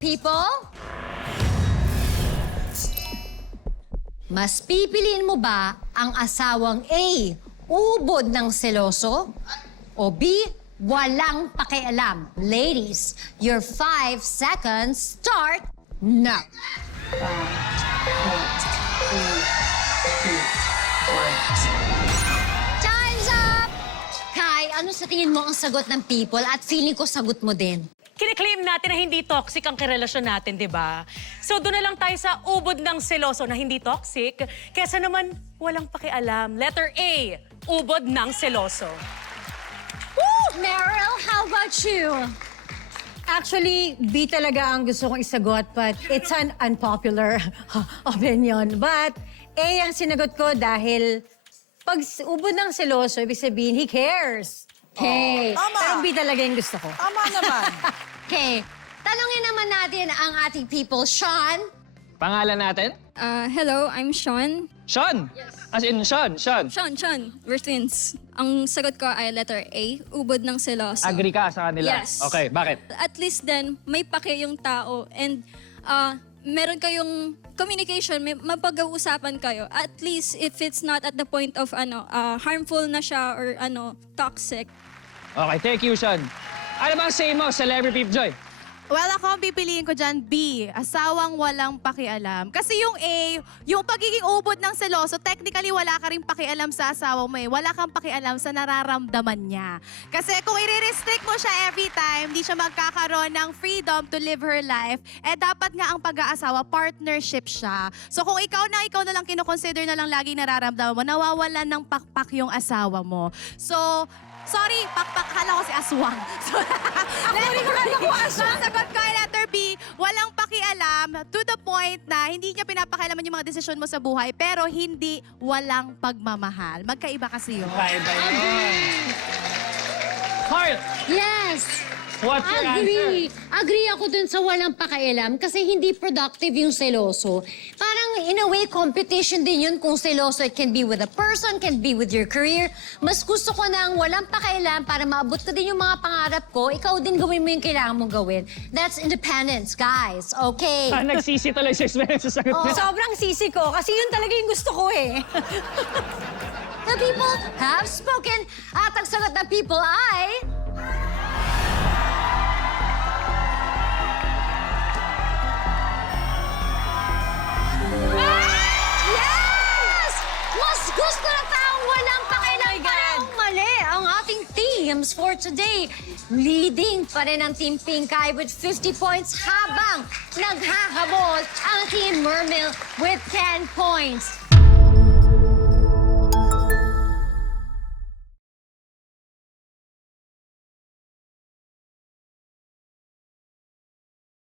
People? Mas pipiliin mo ba ang asawang A, ubod ng seloso? O B, walang pakialam? Ladies, your 5 seconds start now. 5, 4, 3, 2, 1. Time's up! Kai, ano sa tingin mo ang sagot ng people at feeling ko sagot mo din? Kiniklaim natin na hindi toxic ang karelasyon natin, di ba? So doon na lang tayo sa ubod ng seloso na hindi toxic, kesa naman walang pakialam. Letter A, ubod ng seloso. Meryl, how about you? Actually, B talaga ang gusto kong isagot, but it's an unpopular opinion. But A ang sinagot ko dahil pag ubod ng seloso, ibig sabihin, he cares. Okay. Tama. Pero B talaga yung gusto ko. Tama naman. Okay. Tanungin naman natin ang ating people. Sean? Pangalan natin? Hello, I'm Sean. Sean! As in Sean. Sean. We're twins. Ang sagot ko ay letter A, ubod ng seloso. Agree ka sa kanila? Yes. Okay, bakit? At least then, may pake yung tao and meron kayong communication, may mapag-uusapan kayo. At least if it's not at the point of harmful na siya or toxic. Okay, thank you, Sean. Ano bang say mo, Celebrity Peep Joy? Well, ako ang pipiliin ko dyan, B. Asawang walang pakialam. Kasi yung A, yung pagiging ubod ng seloso, technically wala ka rin pakialam sa asawa mo eh. Wala kang pakialam sa nararamdaman niya. Kasi kung i-restrict mo siya every time, di siya magkakaroon ng freedom to live her life, eh dapat nga ang pag-aasawa, partnership siya. So kung ikaw na lang kinoconsider na lang laging nararamdaman mo, nawawalan ng pakpak yung asawa mo. So, sorry, pakpak, kala ko si Aswang. So, sagot ko ay letter B, walang pakialam to the point na hindi niya pinapakialaman yung mga desisyon mo sa buhay, pero hindi walang pagmamahal. Magkaiba kasi yun. Kaiba yun. Heart, Yes! what's your answer? Agree ako dun sa walang pakialam kasi hindi productive yung seloso. Parang in a way, competition din yun kung seloso. It can be with a person, can be with your career. Mas gusto ko nang walang pakialam para maabot ko din yung mga pangarap ko. Ikaw din gawin mo yung kailangan mong gawin. That's independence, guys. Okay? Nagsisi tuloy si Esmeralda sa sagot niya. Sobrang sisi ko kasi yun talaga yung gusto ko eh. The people have spoken. At ang sagot ng people ay... Yes! Mas gusto na taong walang pakialam parang mali ang ating teams for today. Leading pa rin ang Team Pinkay with 50 points habang naghahabol ang Team Mermil with 10 points.